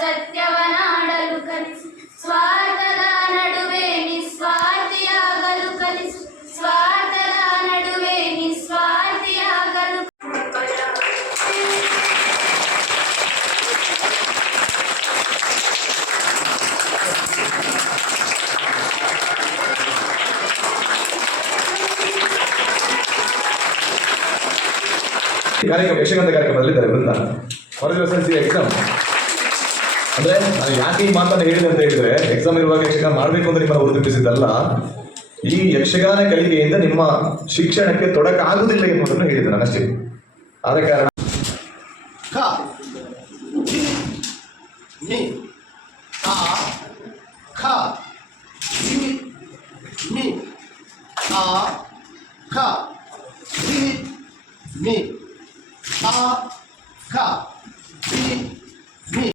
ಸತ್ಯವನಾಡಲು ಕಲಿಸು, ಸ್ವಾರ್ಥದ ನಡುವೆ ನಿಸ್ವಾರ್ಥಿಯಾಗಲು ಕಲಿಸು, ಸ್ವಾರ್ಥದ ನಡುವೆ ನಿಸ್ವಾರ್ಥಿಯಾಗಲು. ಕಾರ್ಯಕ್ರಮ ಯಕ್ಷಗಾನ ಕಾರ್ಯಕ್ರಮದಲ್ಲಿದ್ದಾರೆ ವೃಂದ. ಹೊರಗೆ SSLC ಎಕ್ಸಾಮ್ ಅಂದ್ರೆ ನಾನು ಯಾಕೆ ಈ ಮಾತನ್ನು ಹೇಳಿದೆ ಅಂತ ಹೇಳಿದ್ರೆ, ಎಕ್ಸಾಮ್ ಇರುವಾಗ ಯಕ್ಷಗಾನ ಮಾಡಬೇಕು ಅಂತ ನಿಮ್ಮನ್ನು ಹುರಿದುಂಬಿಸಿದ್ದಲ್ಲ, ಈ ಯಕ್ಷಗಾನ ಕಲಿಕೆಯಿಂದ ನಿಮ್ಮ ಶಿಕ್ಷಣಕ್ಕೆ ತೊಡಕಾಗುವುದಿಲ್ಲ ಎನ್ನುವುದನ್ನು ಹೇಳಿದೆ ನಾನು ಅಷ್ಟೇ. ಆದ ಕಾರಣ